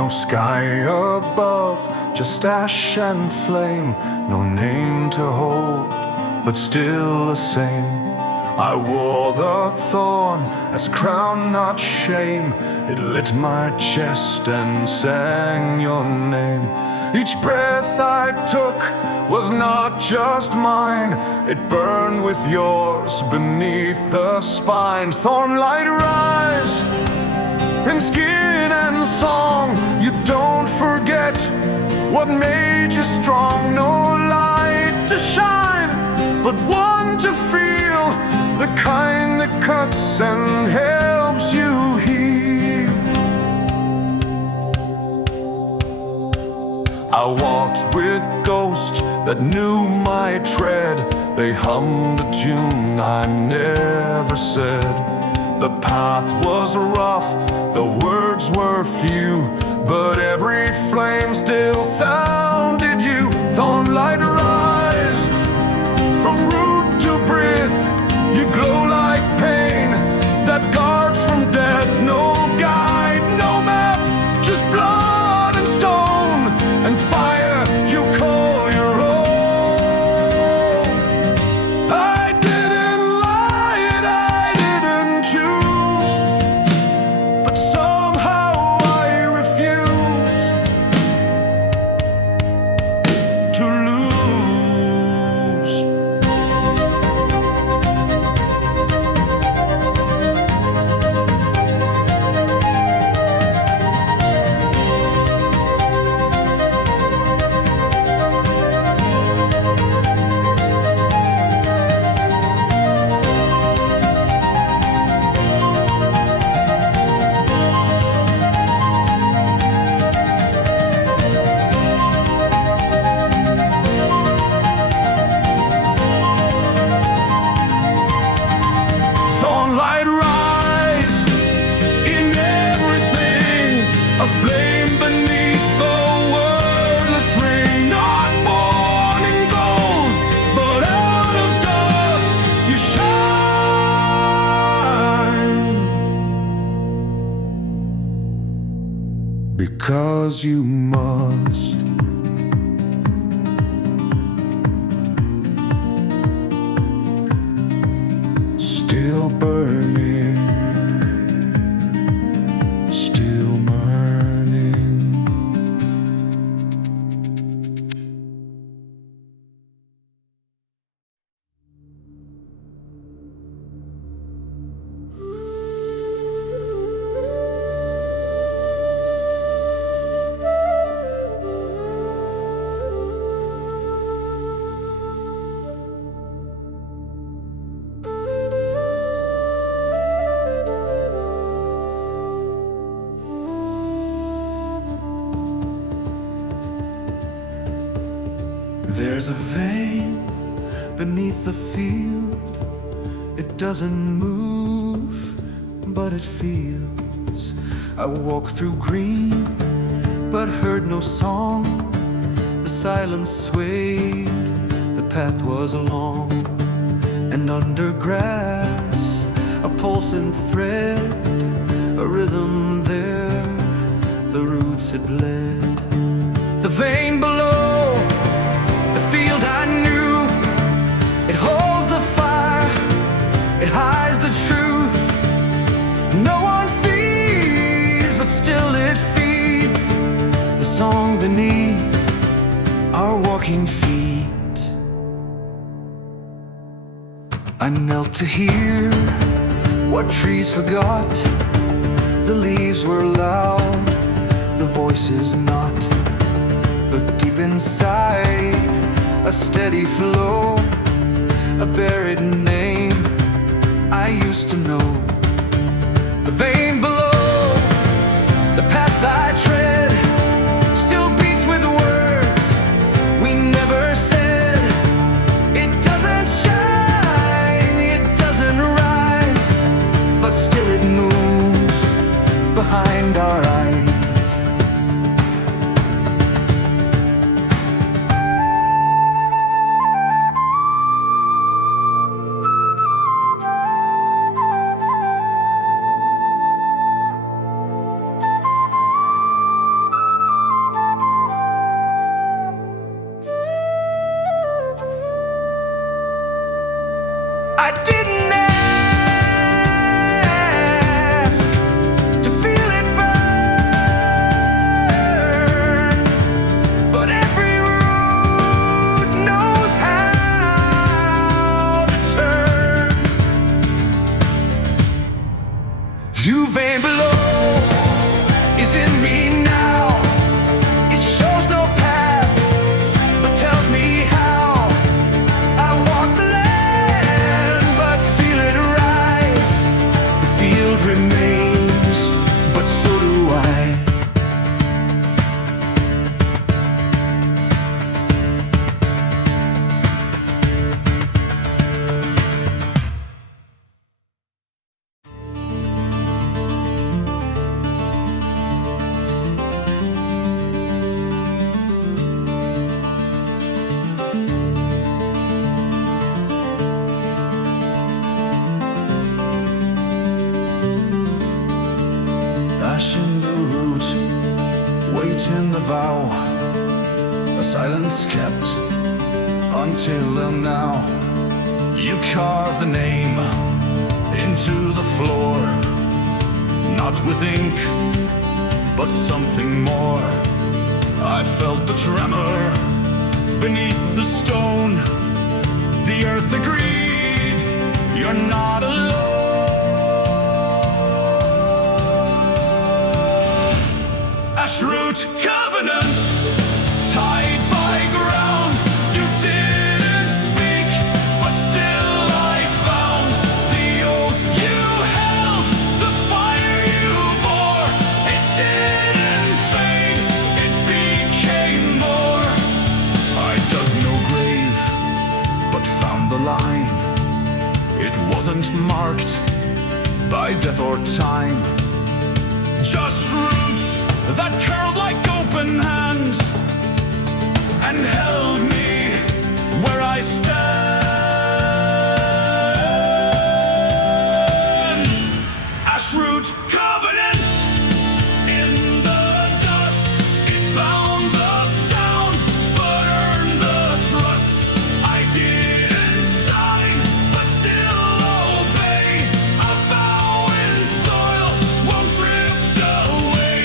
No sky above, just ash and flame. No name to hold, but still the same. I wore the thorn as crown, not shame. It lit my chest and sang your name. Each breath I took was not just mine. It burned with yours beneath the spine. Thornlight rise in skin and song. You don't forget what made you strong. No light to shine, but one to feel, the kind that cuts and helps you heal. I walked with ghosts that knew my tread. They hummed a tune I never said. The path was rough, the words were few, but every flame still sounded you. Thornlight rise from root to breath. You glow like pain that guards from death. No guide, no map, just blood and stone and fire you call your own. I didn't lie, I didn't choose, but somehow I refuse to lose. Thornlight rise in everything, a flame beneath the wordless ring. Not born in gold, but out of dust you shine. Because you must. Still burning, still burning. There's a vein beneath the field. It doesn't move, but it feels. I walked through green, but heard no song. The silence swayed, the path was long. And under grass, a pulsing thread, a rhythm there, the roots had bled. The vein below, the field I knew, it holds the fire, it hides the truth. No one sees, but still it feeds the song beneath our walking feet. I knelt to hear what trees forgot. The leaves were loud, the voices not. But deep inside, a steady flow, a buried name I used to know. The vein below, the path I tread, still beats with words we never said. It doesn't shine, it doesn't rise, but still it moves behind our eyes. Smashing the root, waiting the vow, a silence kept until now. You carved the name into the floor, not with ink, but something more. I felt the tremor beneath the stone. The earth agreed, you're not alone. Ashroot Covenant, tied by ground. You didn't speak, but still I found the oath you held, the fire you bore. It didn't fade, it became more. I dug no grave, but found the line. It wasn't marked by death or time, just roots that curled like open hands and held me where I stand. Ashroot Covenant, in the dust, it bound the sound, but earned the trust. I didn't sign, but still obey. A vow in soil won't drift away.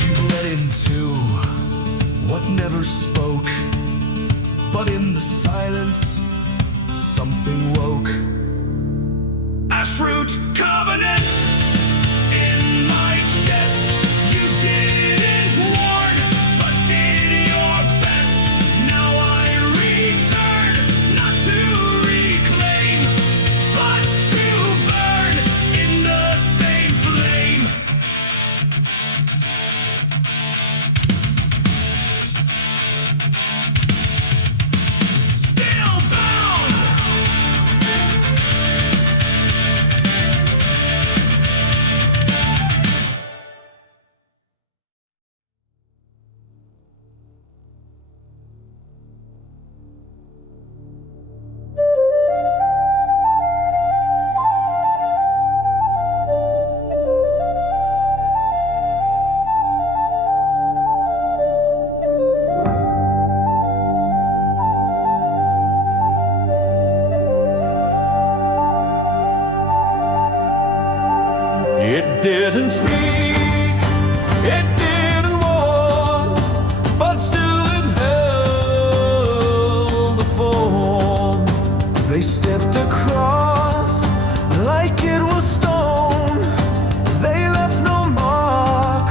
You bled into what never spoke, but in the silence, something woke. Ashroot Covenant, in my chest, you didn't warn, but did your best. Now I return, not to reclaim, but to burn in the same flame. Still bound. It didn't speak, it didn't warn, but still it held the form. They stepped across like it was stone. They left no mark,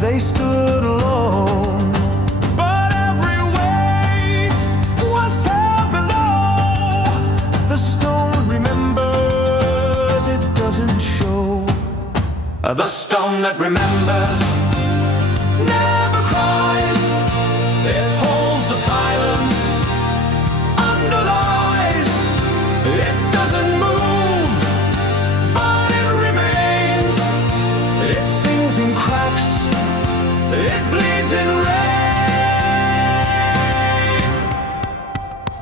they stood alone. But every weight was held below. The stone remembers, it doesn't show. The stone that remembers never cries. It holds the silence, underlies. It doesn't move, but it remains. It sings in cracks, it bleeds in rain.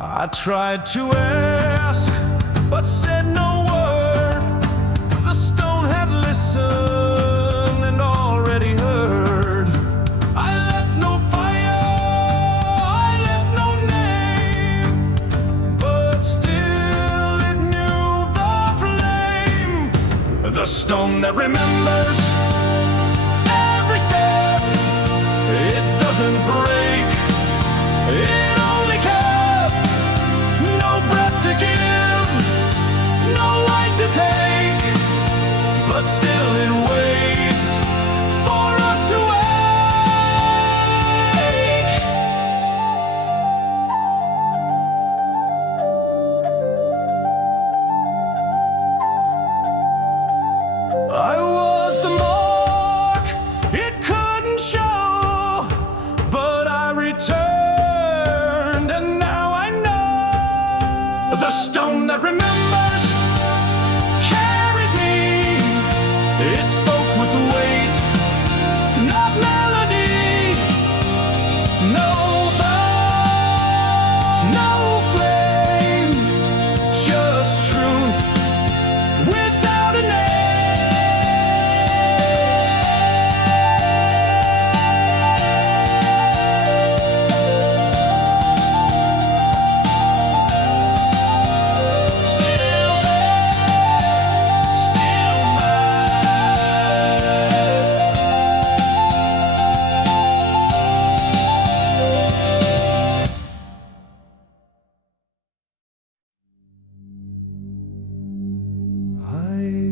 I tried to ask, but said no word. The stone had listened and already heard. I left no fire, I left no name, but still it knew the flame. The stone that remembers every step, it doesn't break, it only kept. No breath to give, no light to take, but still it waits for us to wake. I was the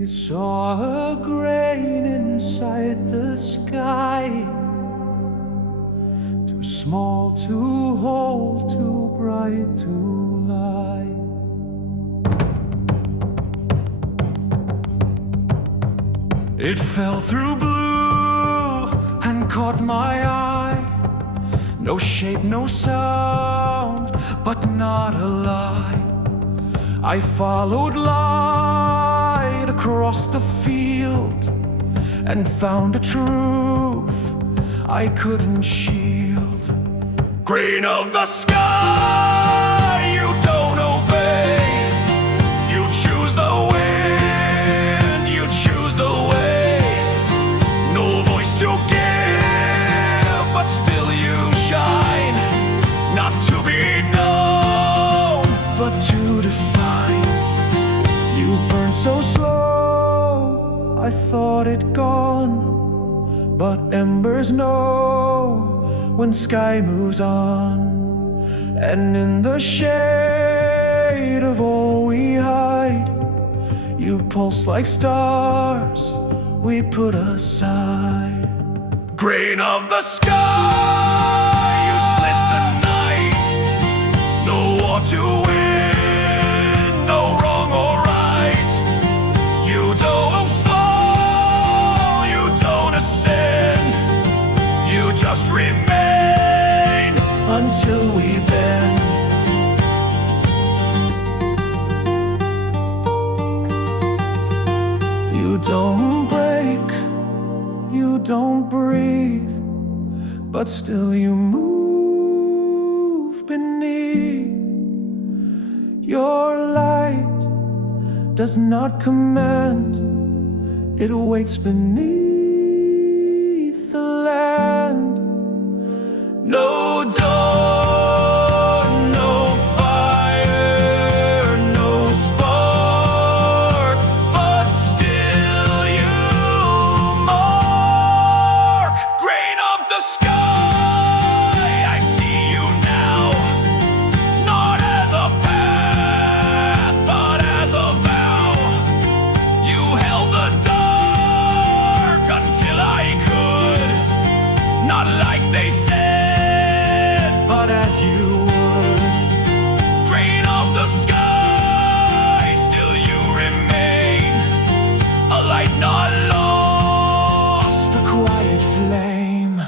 We saw a grain inside the sky, too small to hold, too bright to lie. It fell through blue and caught my eye. No shape, no sound, but not a lie. I followed light across the field and found a truth I couldn't shield. Grain of the sky, you don't obey. You choose the wind, you choose the way. No voice to give, but still you shine. Not to be known, but to define. You burn so slow, I thought it gone. But embers know when sky moves on. And in the shade of all we hide, you pulse like stars we put aside. Grain of the sky, you split the night. No war to win, no wrong or right. You don't fall, you don't ascend. You just remain until we bend. You don't break, you don't breathe, but still you move beneath. Your light does not command, it waits beneath the land. No dawn, no fire, no spark, but still you mark. Grain of the sky, I see you now, not as a path, but as a vow. You held the dark until I could, not like they said, but as you would. Grain of the sky, still you remain, a light not lost, a quiet flame.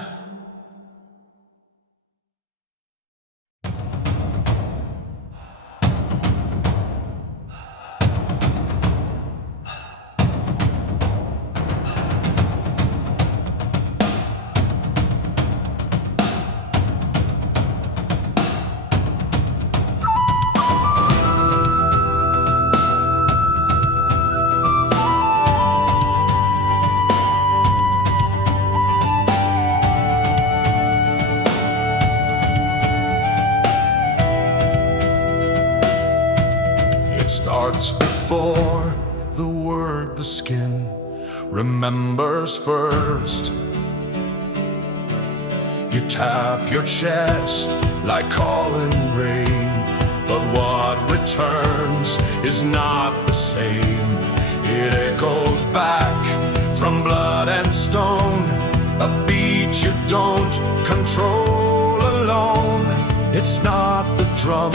It starts before the word the skin remembers first. You tap your chest like calling rain, but what returns is not the same. It echoes back from blood and stone, a beat you don't control alone. It's not the drum,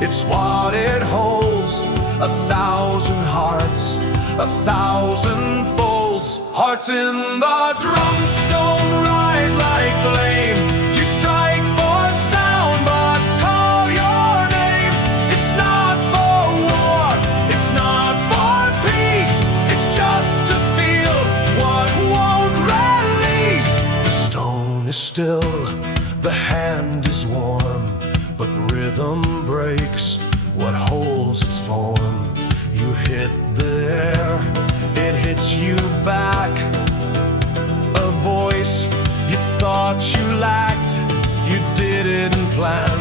it's what it holds. 1,000 hearts, 1,000 folds. Hearts in the drumstone rise like flame. You strike for sound, but call your name. It's not for war, it's not for peace. It's just to feel what won't release. The stone is still, the hand is warm, but rhythm breaks what holds its form. You hit the air, it hits you back. A voice you thought you lacked. You didn't plan,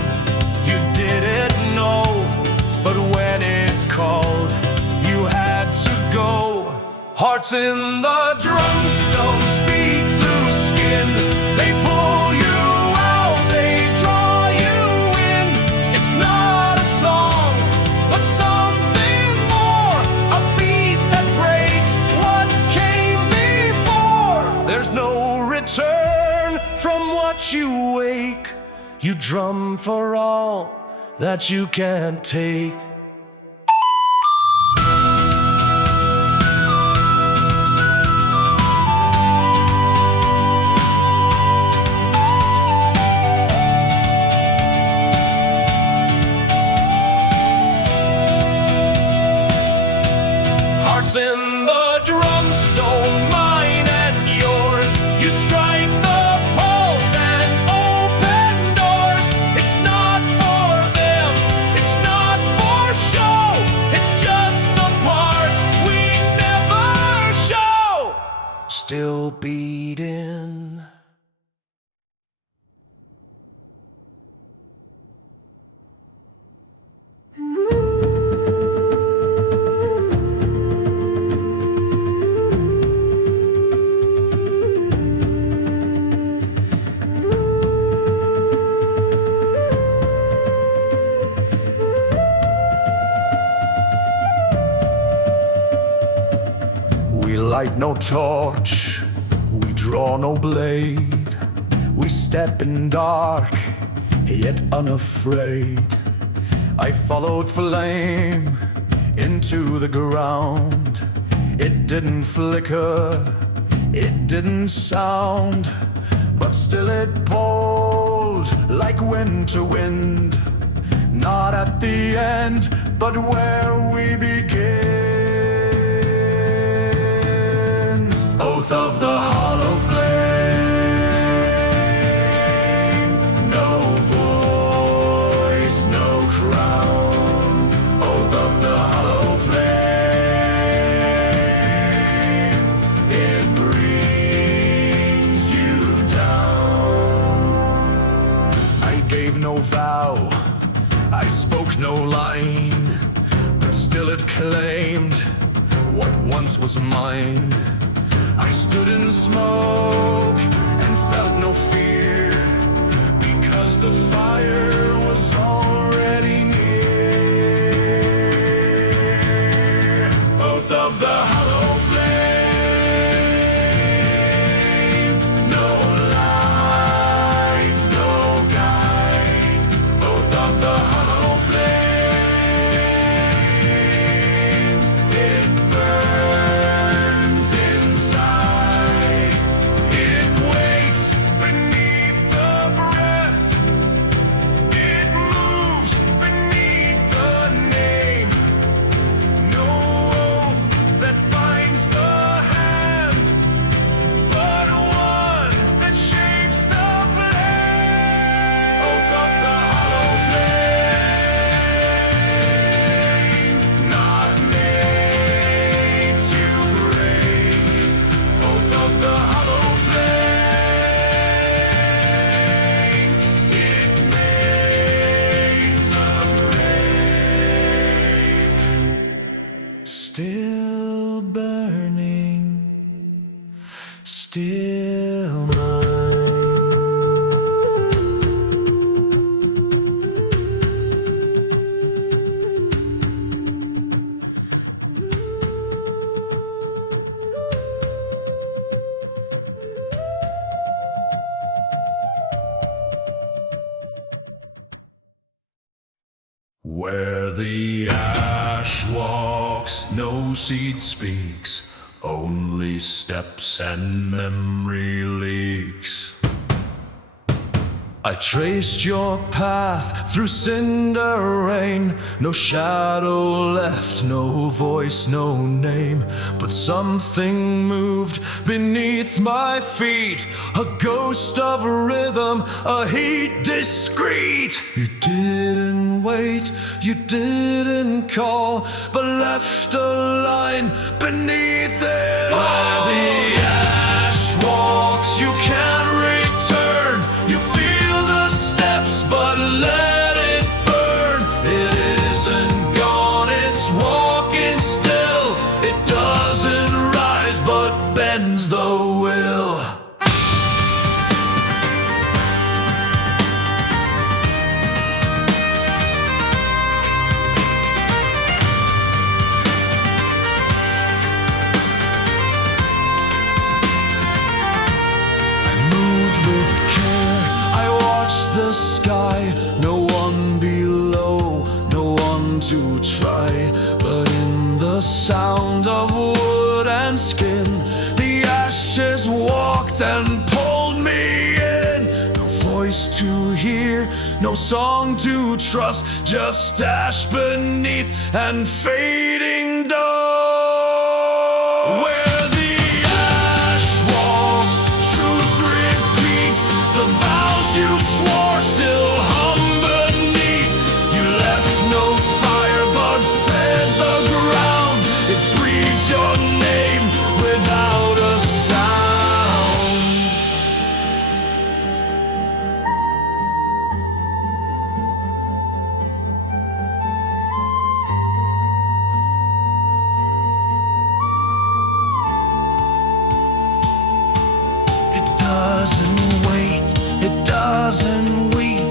you didn't know, but when it called, you had to go. Hearts in the drumstone speak through skin. They pull you out, they draw you in. It's not a song, but something more. A beat that breaks You drum for all that you can't take. Hearts in the Drumstone, mine and yours. You strike the pulse and open doors. It's not for them, it's not for show. It's just the part we never show. Still beating. We light no torch, we draw no blade. We step in dark, yet unafraid. I followed flame into the ground. It didn't flicker, it didn't sound, but still it pulled like wind to wind. Not at the end, but where we begin. Oath of the hollow flame, no voice, no crown. Oath of the hollow flame, it brings you down. I gave no vow, I spoke no line, but still it claimed what once was mine. I stood in smoke and felt no fear, because the fire was already near. Oath of the hollow flame, no lights, no guide. Oath of the hollow flame, it burns inside. It waits beneath the breath, it moves beneath the name. No oath that binds the hand, but one that shapes the flame. Oath of the hollow flame, not made to break. Oath of the hollow flame, it makes a break. Still burning, still mine. Where the ash walks, no seed speaks, only steps and memory leaks. I traced your path through cinder rain. No shadow left, no voice, no name. But something moved beneath my feet, a ghost of rhythm, a heat discreet. You didn't wait, you didn't call, but left a line beneath it all. Where the ash walks, you can't return. You feel the steps, but let it burn. It isn't gone, it's walking still. It doesn't rise, but bends the will. no one below, no one to try. But in the sound of wood and skin, the ashes walked and pulled me in. No voice to hear, no song to trust, just ash beneath and fading dust. Where the ash walks, truth repeats. The vows you swore still hum beneath. You left no fire but fed the ground. It breathes your name without a sound. It doesn't wait, it doesn't weep.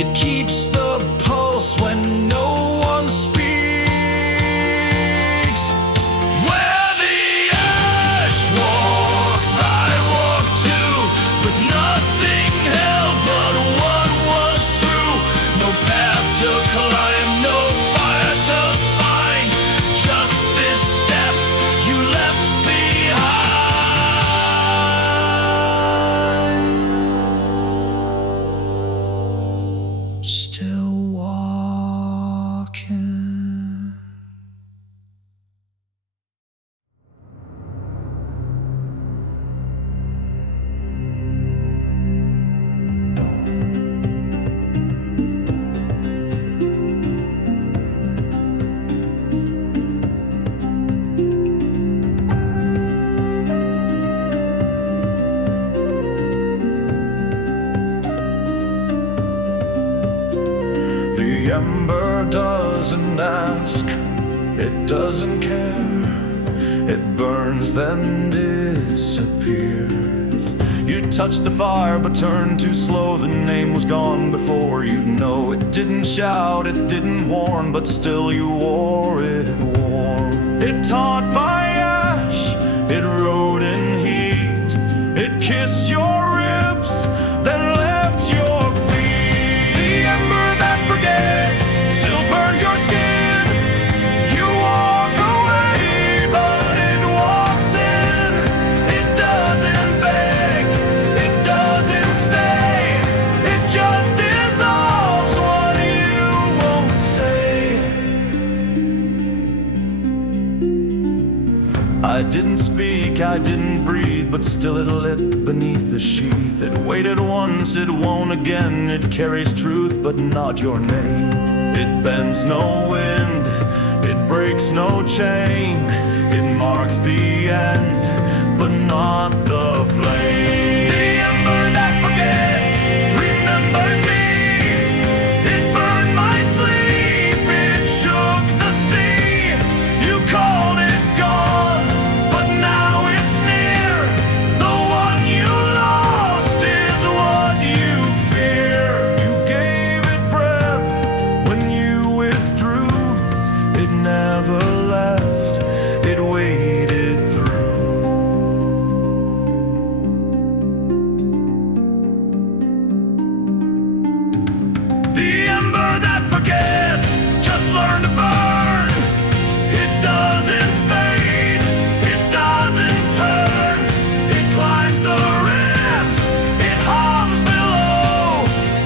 It keeps the pulse when no one speaks. Where the ash walks, I walk too, with nothing held but what was true. No path to climb, no fire to find, just this step you left behind. Still walking. The ember doesn't ask, it doesn't care. It burns then disappears. You touched the fire but turned too slow. The name was gone before you'd know. It didn't shout, it didn't warn, but still you wore it warm. It taught by ash, it rode in heat. It kissed your ribs, then left your feet. The ember that forgets still burns your skin. You walk away, but it walks in. It doesn't beg, it doesn't stay. It just dissolves what you won't say. I didn't speak, I didn't breathe, but still it lit beneath the sheath. It waited once, it won't again. It carries truth, but not your name. It bends no wind, it breaks no chain. It marks the end, but not the flame. The ember that forgets remembers me. It burned my sleep, it shook the sea. You called it gone, but now it's near. The one you lost is what you fear. You gave it breath when you withdrew. It never left, it waited through. The ember that forgets just learn to burn. It doesn't fade, it doesn't turn. It climbs the ribs, it hums below.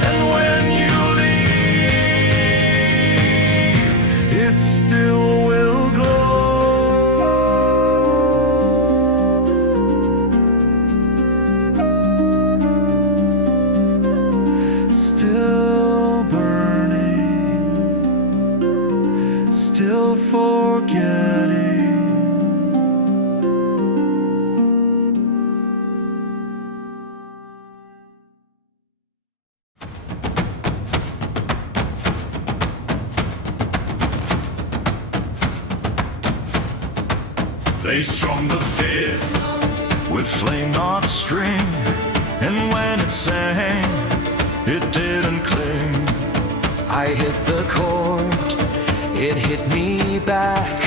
And when you leave, it still will glow. Still burning, still forgetting. They strung the fifth with flame knot string, and when it sang, it didn't cling. I hit the chord, it hit me back.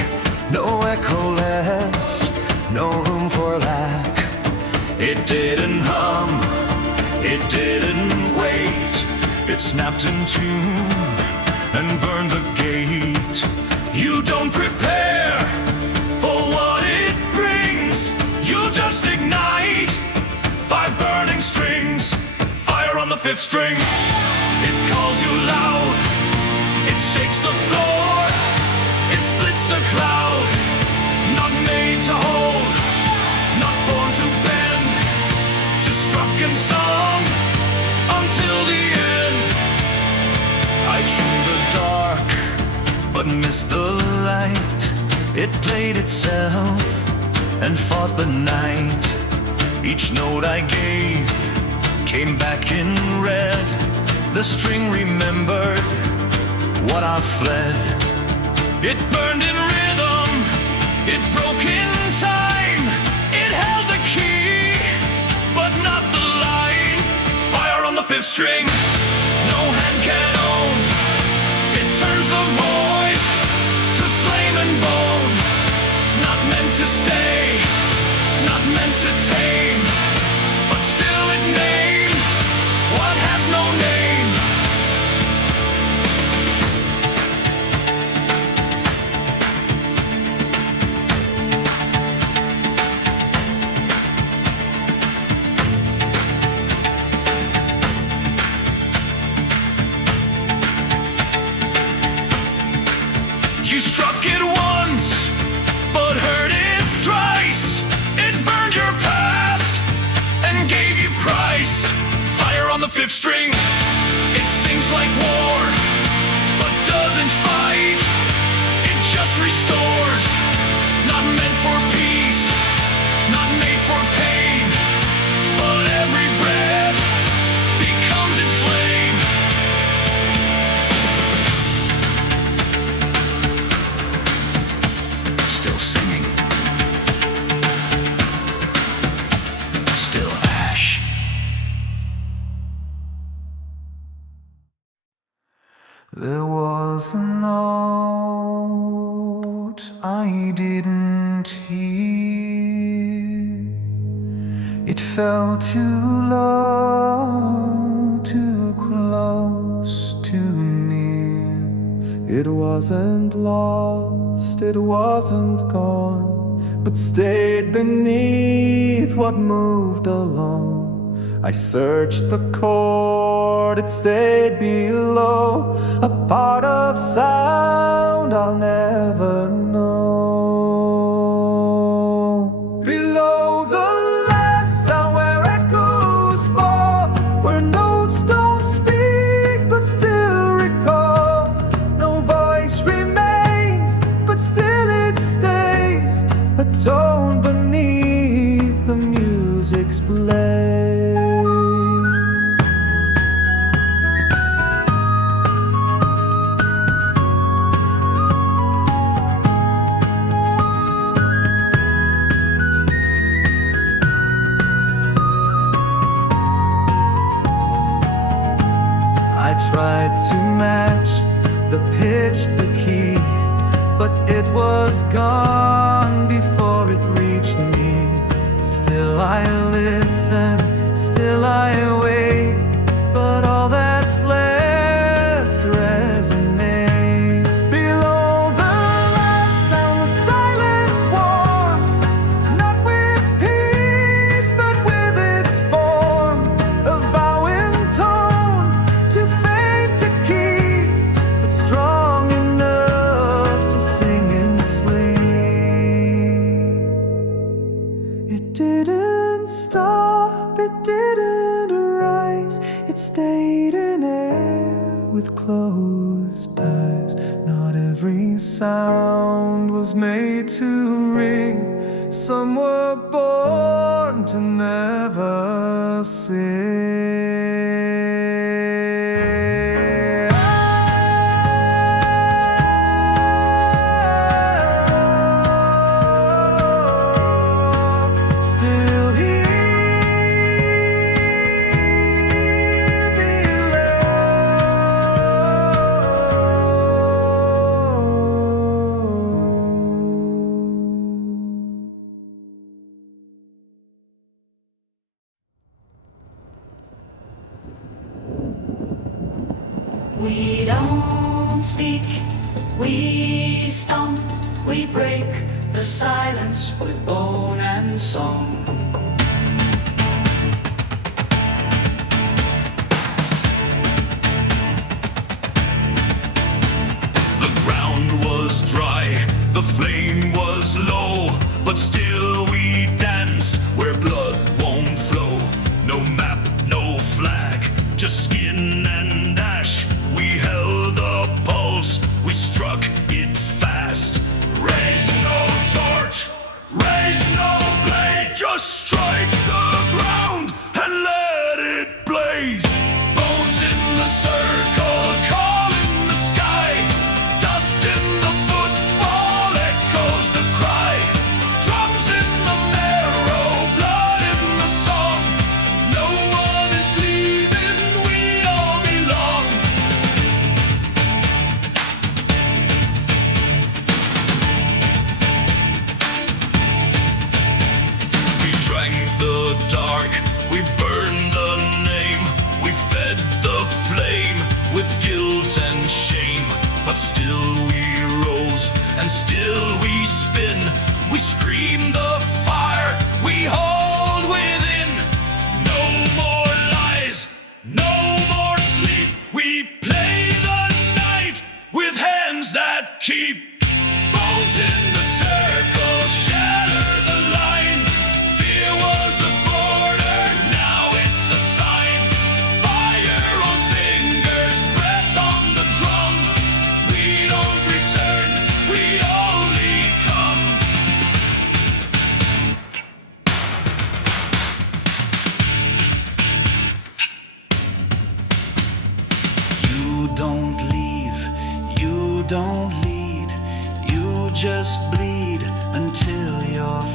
No echo left, no room for lack. It didn't hum, it didn't wait. It snapped in tune and burned the gate. You don't prepare for what it brings. You just ignite 5 burning strings. Fire on the 5th string. It calls you loud. It shakes the floor. It splits the cloud. Not made to hold, not born to bend. Just struck in song until the end. I tuned the dark, but missed the light. It played itself and fought the night. Each note I gave came back in red. The string remembered what I fled. It burned in rhythm, it broke in time. It held the key, but not the line. Fire on the 5th string, no hand can own. It turns the voice to flame and bone. Not meant to stay, not meant to tame, but still it names what has no name. You struck it once, but heard it thrice. It burned your past and gave you price. Fire on the 5th string. It sings like war, but doesn't fight. It just restores. Not meant for peace, not made for pain. But every breath becomes its flame. Still singing, still ash. There was a note I didn't hear. It fell too low, too close, too near. It wasn't lost, it wasn't gone, but stayed beneath what moved along. I searched the chord, it stayed below, a part of sound I'll never know. Below the last sound where echoes fall, where notes don't speak but still recall. No voice remains, but still it stays, a tone beneath the music's blaze. I tried to match the pitch, the key, but it was gone before it reached me. Still I listen, still I wait, but all that's left resonates. Below the last sound the silence wars, not with peace but with its form, a vowing tone too faint to keep, but strong enough to sing in sleep. It didn't stop, it didn't rise, it stayed in air with closed eyes. Not every sound was made to ring, some were born to never sing. Still We don't speak, we stomp, we break the silence with bone and song. The ground was dry, the flame was low, but still we danced where blood won't flow. No map, no flag, just skin and ash. We held the pulse, we struck it fast. Raise no torch, raise no blade, just strike the ground and let it blaze. Bones in the circle, call in the sky. Dust in the footfall, echoes the cry. Drums in the marrow, blood in the song. No one is leaving, we all belong. We drank the dark, we burned the name. We fed the flame with guilt and shame. But still we rose, and still we spin. We scream the fire, we hold within. No more lies, no more sleep. We play the night with hands that keep. Bones in the circle, shatter the line. Fear was a border, now it's a sign. Fire on fingers, breath on the drum. We don't return, we only come. You don't leave, you don't lead, you just bleed until you're